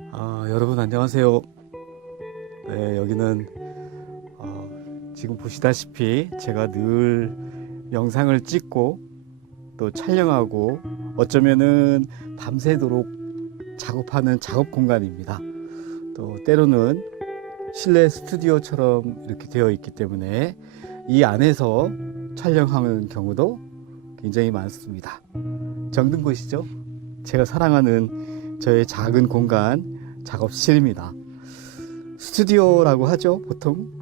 여러분 안녕하세요. 네, 여기는 지금 보시다시피 제가 늘 영상을 찍고 또 촬영하고 어쩌면은 밤새도록 작업하는 작업 공간입니다. 또 때로는 실내 스튜디오처럼 이렇게 되어 있기 때문에 이 안에서 촬영하는 경우도 굉장히 많습니다. 정든 곳이죠. 제가 사랑하는 저의 작은 공간 작업실입니다. 스튜디오라고 하죠, 보통.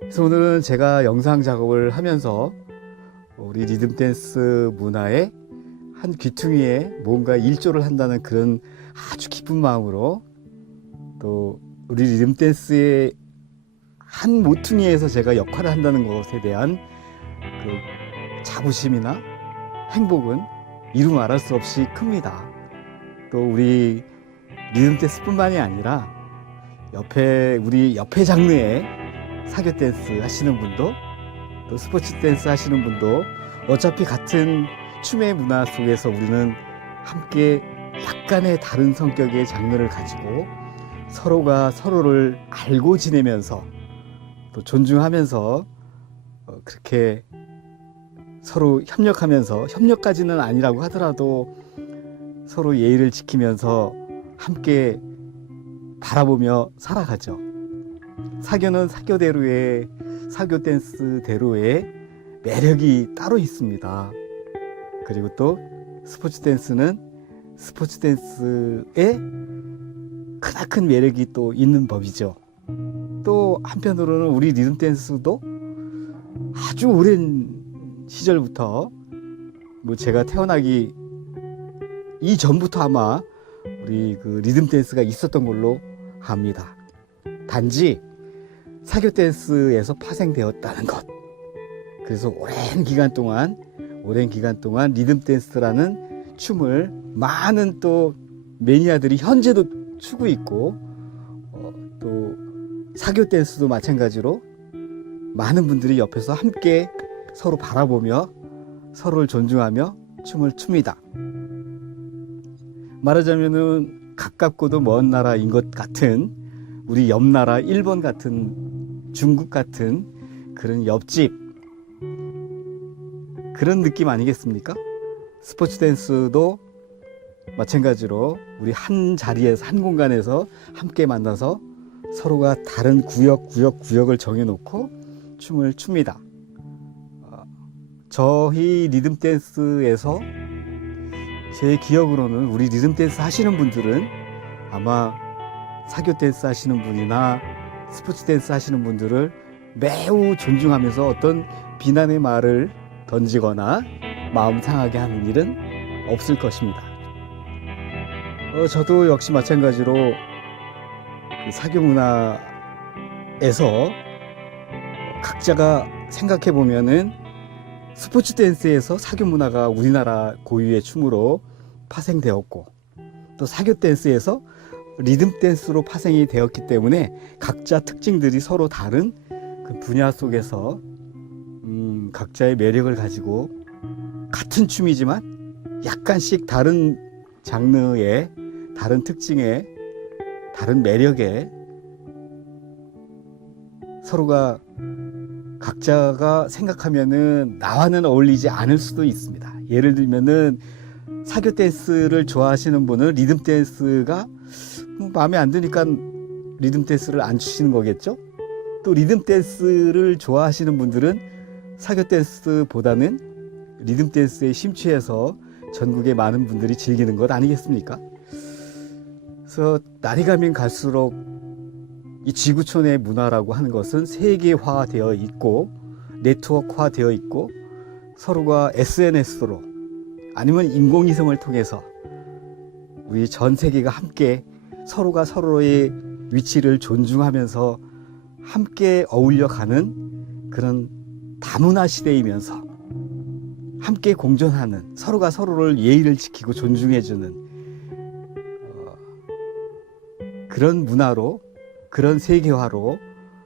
그래서 오늘은 제가 영상 작업을 하면서 우리 리듬 댄스 문화의 한 귀퉁이에 뭔가 일조를 한다는 그런 아주 기쁜 마음으로, 또 우리 리듬 댄스의 한 모퉁이에서 제가 역할을 한다는 것에 대한 그 자부심이나 행복은 이루 말할 수 없이 큽니다. 또 우리 리듬 댄스뿐만이 아니라 우리 옆에 장르의 사교 댄스 하시는 분도, 또 스포츠 댄스 하시는 분도 어차피 같은 춤의 문화 속에서 우리는 함께 약간의 다른 성격의 장르를 가지고 서로가 서로를 알고 지내면서 또 존중하면서 그렇게 서로 협력하면서, 협력까지는 아니라고 하더라도 서로 예의를 지키면서 함께 바라보며 살아가죠. 사교는 사교대로의, 사교 댄스대로의 매력이 따로 있습니다. 그리고 또 스포츠 댄스는 스포츠 댄스의 크나큰 매력이 또 있는 법이죠. 또 한편으로는 우리 리듬 댄스도 아주 오랜 시절부터, 뭐 제가 태어나기 이전부터 아마 우리 그 리듬 댄스가 있었던 걸로 압니다. 단지 사교 댄스에서 파생되었다는 것. 그래서 오랜 기간 동안 리듬 댄스라는 춤을 많은 또 매니아들이 현재도 추고 있고, 또 사교 댄스도 마찬가지로 많은 분들이 옆에서 함께 서로 바라보며 서로를 존중하며 춤을 춥니다. 말하자면은 가깝고도 먼 나라인 것 같은 우리 옆 나라 일본 같은, 중국 같은 그런 옆집, 그런 느낌 아니겠습니까? 스포츠 댄스도 마찬가지로 우리 한 자리에서, 한 공간에서 함께 만나서 서로가 다른 구역을 정해놓고 춤을 춥니다. 저희 리듬 댄스에서 제 기억으로는 우리 리듬 댄스 하시는 분들은 아마 사교 댄스 하시는 분이나 스포츠 댄스 하시는 분들을 매우 존중하면서 어떤 비난의 말을 던지거나 마음 상하게 하는 일은 없을 것입니다. 저도 역시 마찬가지로 그 사교 문화에서 각자가 생각해 보면은 스포츠 댄스에서 사교 문화가 우리나라 고유의 춤으로 파생되었고, 또 사교 댄스에서 리듬 댄스로 파생이 되었기 때문에 각자 특징들이 서로 다른 그 분야 속에서 각자의 매력을 가지고 같은 춤이지만 약간씩 다른 장르의, 다른 특징의, 다른 매력에 서로가 각자가 생각하면은 나와는 어울리지 않을 수도 있습니다. 예를 들면은 사교 댄스를 좋아하시는 분은 리듬 댄스가 마음에 안 드니까 리듬 댄스를 안 추시는 거겠죠? 또 리듬 댄스를 좋아하시는 분들은 사교 댄스보다는 리듬 댄스에 심취해서 전국의 많은 분들이 즐기는 것 아니겠습니까? 그래서 날이 가면 갈수록 이 지구촌의 문화라고 하는 것은 세계화되어 있고 네트워크화되어 있고, 서로가 SNS로 아니면 인공위성을 통해서 우리 전 세계가 함께 서로가 서로의 위치를 존중하면서 함께 어울려가는 그런 다문화 시대이면서 함께 공존하는, 서로가 서로를 예의를 지키고 존중해주는 그런 문화로, 그런 세계화로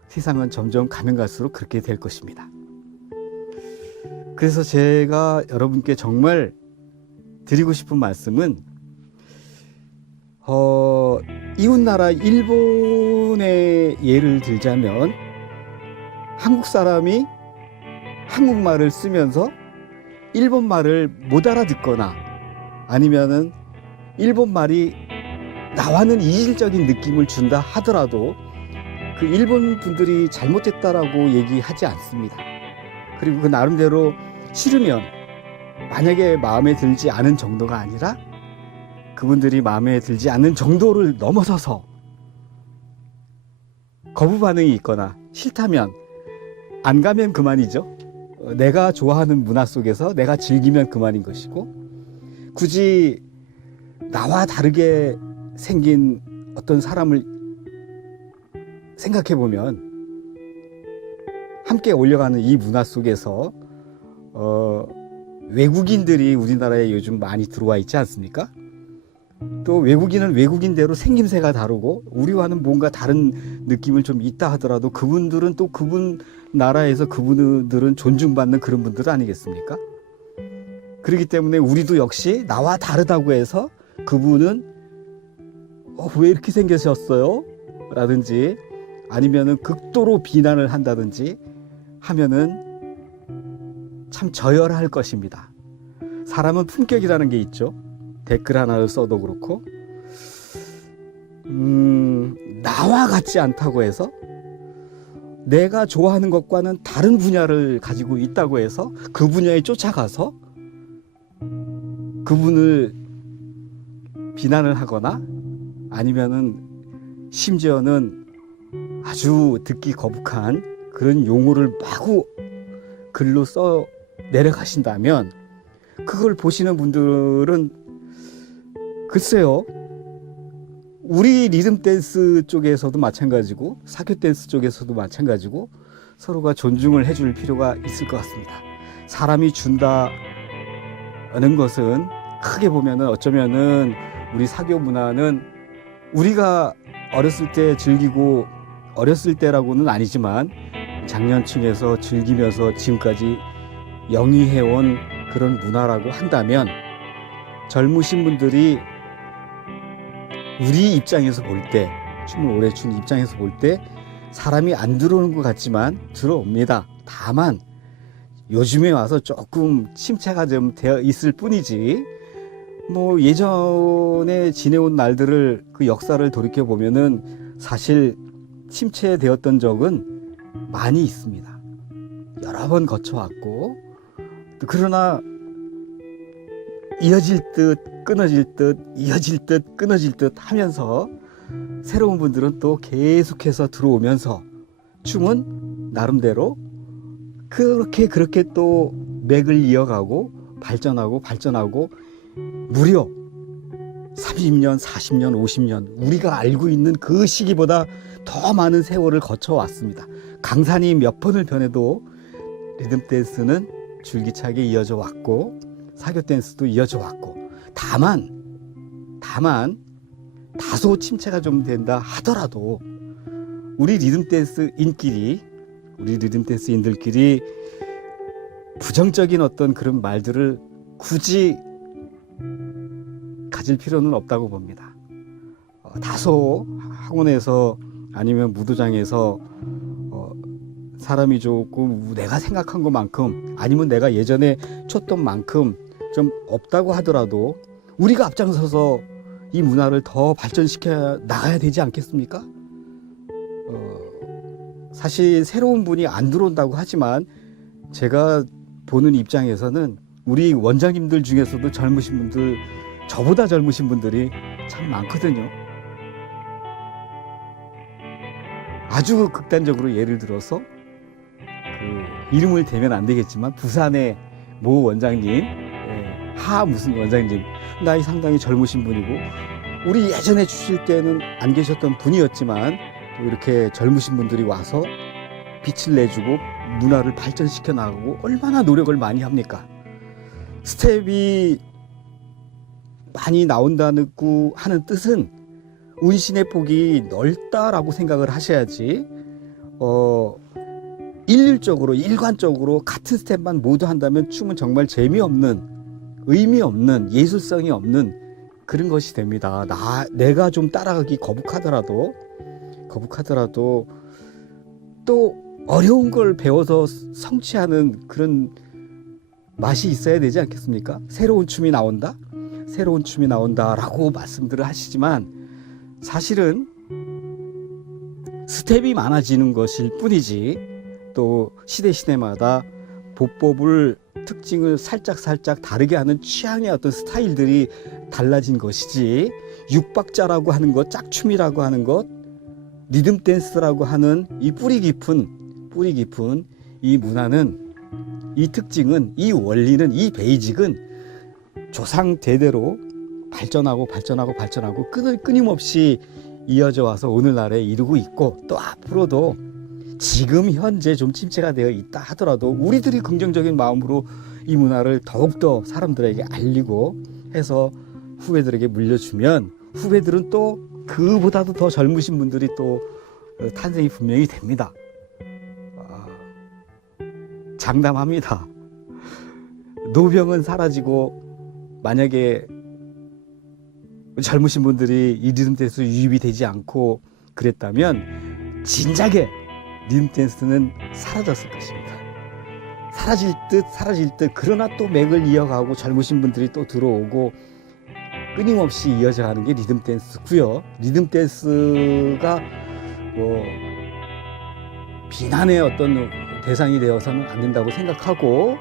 세상은 점점 가면 갈수록 그렇게 될 것입니다. 그래서 제가 여러분께 정말 드리고 싶은 말씀은, 이웃나라 일본의 예를 들자면 한국 사람이 한국말을 쓰면서 일본 말을 못 알아듣거나 아니면은 일본 말이 나와는 이질적인 느낌을 준다 하더라도 그 일본 분들이 잘못했다라고 얘기하지 않습니다. 그리고 그 나름대로 싫으면 만약에 마음에 들지 않은 정도가 아니라 그분들이 마음에 들지 않는 정도를 넘어서서 거부 반응이 있거나 싫다면 안 가면 그만이죠. 내가 좋아하는 문화 속에서 내가 즐기면 그만인 것이고, 굳이 나와 다르게 생긴 어떤 사람을 생각해 보면 함께 올려가는 이 문화 속에서 외국인들이 우리나라에 요즘 많이 들어와 있지 않습니까? 또 외국인은 외국인대로 생김새가 다르고 우리와는 뭔가 다른 느낌을 좀 있다 하더라도 그분들은 또 그분 나라에서 그분들은 존중받는 그런 분들 아니겠습니까? 그렇기 때문에 우리도 역시 나와 다르다고 해서 그분은 왜 이렇게 생기셨어요? 라든지 아니면은 극도로 비난을 한다든지 하면은 참 저열할 것입니다. 사람은 품격이라는 게 있죠. 댓글 하나를 써도 그렇고 나와 같지 않다고 해서 내가 좋아하는 것과는 다른 분야를 가지고 있다고 해서 그 분야에 쫓아가서 그분을 비난을 하거나 아니면은 심지어는 아주 듣기 거북한 그런 용어를 마구 글로 써 내려가신다면 그걸 보시는 분들은 글쎄요, 우리 리듬 댄스 쪽에서도 마찬가지고 사교 댄스 쪽에서도 마찬가지고 서로가 존중을 해줄 필요가 있을 것 같습니다. 사람이 준다는 것은 크게 보면은 어쩌면은 우리 사교 문화는 우리가 어렸을 때 즐기고 어렸을 때라고는 아니지만 장년층에서 즐기면서 지금까지 영위해온 그런 문화라고 한다면 젊으신 분들이 우리 입장에서 볼 때, 춤을 오래 춘 입장에서 볼 때 사람이 안 들어오는 것 같지만 들어옵니다. 다만 요즘에 와서 조금 침체가 좀 되어 있을 뿐이지 뭐 예전에 지내온 날들을 그 역사를 돌이켜 보면은 사실 침체되었던 적은 많이 있습니다. 여러 번 거쳐왔고, 그러나 이어질 듯 끊어질 듯 이어질 듯 끊어질 듯 하면서 새로운 분들은 또 계속해서 들어오면서 춤은 나름대로 그렇게 또 맥을 이어가고 발전하고 무려 30년, 40년, 50년 우리가 알고 있는 그 시기보다 더 많은 세월을 거쳐왔습니다. 강산이 몇 번을 변해도 리듬 댄스는 줄기차게 이어져 왔고 사교 댄스도 이어져 왔고, 다만 다소 침체가 좀 된다 하더라도 우리 리듬 댄스인들끼리 부정적인 어떤 그런 말들을 굳이 가질 필요는 없다고 봅니다. 다소 학원에서 아니면 무도장에서 사람이 조금 내가 생각한 것만큼 아니면 내가 예전에 췄던 만큼 좀 없다고 하더라도 우리가 앞장서서 이 문화를 더 발전시켜 나가야 되지 않겠습니까? 사실 새로운 분이 안 들어온다고 하지만 제가 보는 입장에서는 우리 원장님들 중에서도 젊으신 분들, 저보다 젊으신 분들이 참 많거든요. 아주 극단적으로 예를 들어서 이름을 대면 안 되겠지만 부산의 모 원장님, 하 무슨 원장님, 나이 상당히 젊으신 분이고 우리 예전에 주실 때는 안 계셨던 분이었지만 또 이렇게 젊으신 분들이 와서 빛을 내주고 문화를 발전시켜 나가고 얼마나 노력을 많이 합니까? 스텝이 많이 나온다는 하는 뜻은 운신의 폭이 넓다라고 생각을 하셔야지 일관적으로 같은 스텝만 모두 한다면 춤은 정말 재미없는, 의미 없는, 예술성이 없는 그런 것이 됩니다. 내가 좀 따라가기 거북하더라도 또 어려운 걸 배워서 성취하는 그런 맛이 있어야 되지 않겠습니까? 새로운 춤이 나온다라고 말씀들을 하시지만 사실은 스텝이 많아지는 것일 뿐이지, 또 시대마다 보법을 특징을 살짝 다르게 하는 취향의 어떤 스타일들이 달라진 것이지, 육박자라고 하는 것, 짝춤이라고 하는 것, 리듬 댄스라고 하는 이 뿌리 깊은 이 문화는, 이 특징은, 이 원리는, 이 베이직은 조상 대대로 발전하고 끊임없이 이어져 와서 오늘날에 이루고 있고, 또 앞으로도 지금 현재 좀 침체가 되어 있다 하더라도 우리들이 긍정적인 마음으로 이 문화를 더욱더 사람들에게 알리고 해서 후배들에게 물려주면, 후배들은 또 그보다도 더 젊으신 분들이 또 탄생이 분명히 됩니다. 장담합니다. 노병은 사라지고, 만약에 젊으신 분들이 이 리듬 댄스 유입이 되지 않고 그랬다면 진작에 리듬 댄스는 사라졌을 것입니다. 사라질 듯 그러나 또 맥을 이어가고 젊으신 분들이 또 들어오고 끊임없이 이어져 가는 게 리듬 댄스고요. 리듬 댄스가 비난의 어떤 대상이 되어서는 안 된다고 생각하고,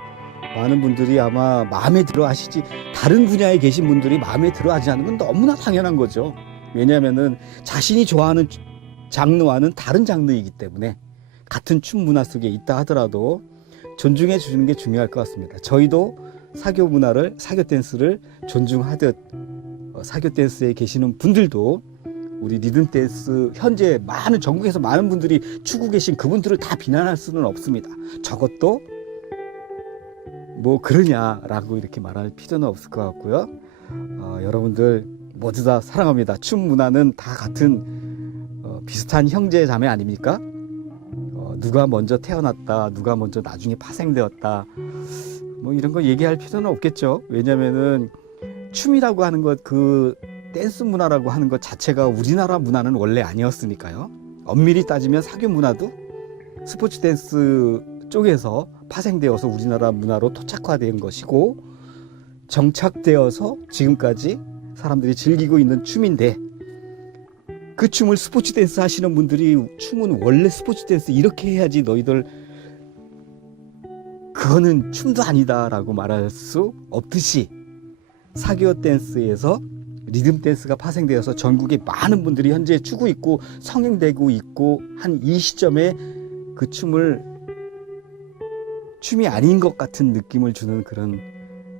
많은 분들이 아마 마음에 들어 하시지, 다른 분야에 계신 분들이 마음에 들어 하지 않는 건 너무나 당연한 거죠. 왜냐하면은 자신이 좋아하는 장르와는 다른 장르이기 때문에, 같은 춤 문화 속에 있다 하더라도 존중해 주는 게 중요할 것 같습니다. 저희도 사교 문화를, 사교 댄스를 존중하듯, 사교 댄스에 계시는 분들도 우리 리듬 댄스, 현재 전국에서 많은 분들이 추고 계신 그분들을 다 비난할 수는 없습니다. 저것도 뭐 그러냐라고 이렇게 말할 필요는 없을 것 같고요. 여러분들 모두 다 사랑합니다. 춤 문화는 다 같은 비슷한 형제 자매 아닙니까? 누가 먼저 태어났다, 누가 먼저 나중에 파생되었다, 뭐 이런 거 얘기할 필요는 없겠죠. 왜냐면은 춤이라고 하는 것, 그 댄스 문화라고 하는 것 자체가 우리나라 문화는 원래 아니었으니까요. 엄밀히 따지면 사교 문화도 스포츠 댄스 쪽에서 파생되어서 우리나라 문화로 토착화된 것이고, 정착되어서 지금까지 사람들이 즐기고 있는 춤인데, 그 춤을 스포츠 댄스 하시는 분들이 춤은 원래 스포츠 댄스 이렇게 해야지 너희들 그거는 춤도 아니다 라고 말할 수 없듯이, 사교 댄스에서 리듬 댄스가 파생되어서 전국에 많은 분들이 현재 추고 있고 성행되고 있고 한 이 시점에 그 춤이 아닌 것 같은 느낌을 주는 그런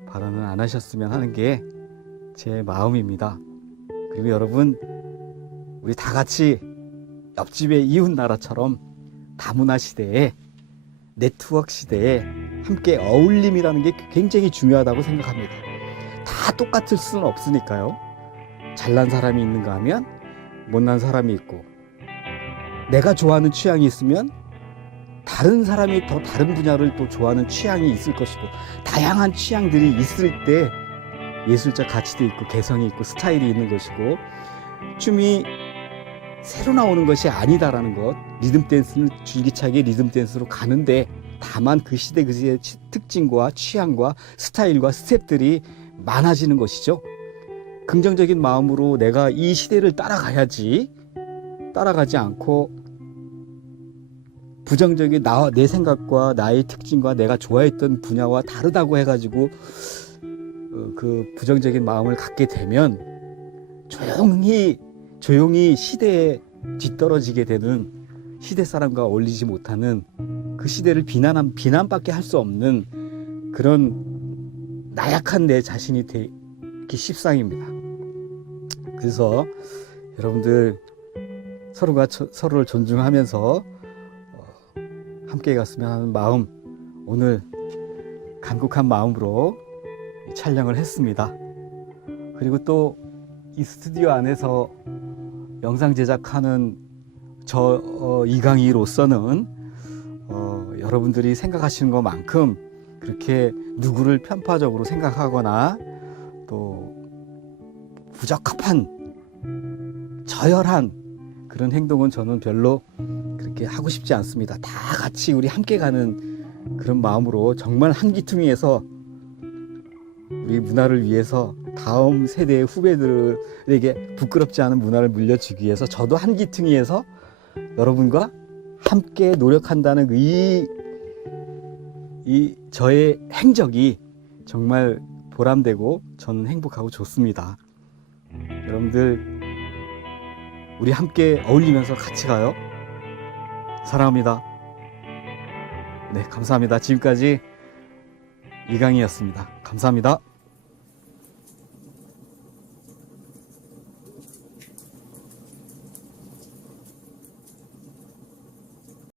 발언은 안 하셨으면 하는 게 제 마음입니다. 그리고 여러분, 우리 다 같이 옆집의 이웃 나라처럼 다문화 시대에, 네트워크 시대에 함께 어울림이라는 게 굉장히 중요하다고 생각합니다. 다 똑같을 수는 없으니까요. 잘난 사람이 있는가 하면 못난 사람이 있고, 내가 좋아하는 취향이 있으면 다른 사람이 더 다른 분야를 또 좋아하는 취향이 있을 것이고, 다양한 취향들이 있을 때 예술적 가치도 있고 개성이 있고 스타일이 있는 것이고, 춤이 새로 나오는 것이 아니다라는 것, 리듬 댄스는 줄기차게 리듬 댄스로 가는데, 다만 그 시대 그 시대의 특징과 취향과 스타일과 스텝들이 많아지는 것이죠. 긍정적인 마음으로 내가 이 시대를 따라가야지, 따라가지 않고 부정적인 내 생각과 나의 특징과 내가 좋아했던 분야와 다르다고 해가지고 그 부정적인 마음을 갖게 되면 조용히 시대에 뒤떨어지게 되는, 시대 사람과 어울리지 못하는, 그 시대를 비난밖에 할 수 없는 그런 나약한 내 자신이 되기 십상입니다. 그래서 여러분들 서로가 서로를 존중하면서 함께 갔으면 하는 마음, 오늘 간곡한 마음으로 촬영을 했습니다. 그리고 또 이 스튜디오 안에서 영상 제작하는 이강희로서는 여러분들이 생각하시는 것만큼 그렇게 누구를 편파적으로 생각하거나 또 부적합한 저열한 그런 행동은 저는 별로 그렇게 하고 싶지 않습니다. 다 같이 우리 함께 가는 그런 마음으로 정말 한기퉁이에서 우리 문화를 위해서 다음 세대의 후배들에게 부끄럽지 않은 문화를 물려주기 위해서 저도 한기퉁이에서 여러분과 함께 노력한다는 이 저의 행적이 정말 보람되고 저는 행복하고 좋습니다. 여러분들 우리 함께 어울리면서 같이 가요. 사랑합니다. 네, 감사합니다. 지금까지 이강희였습니다. 감사합니다.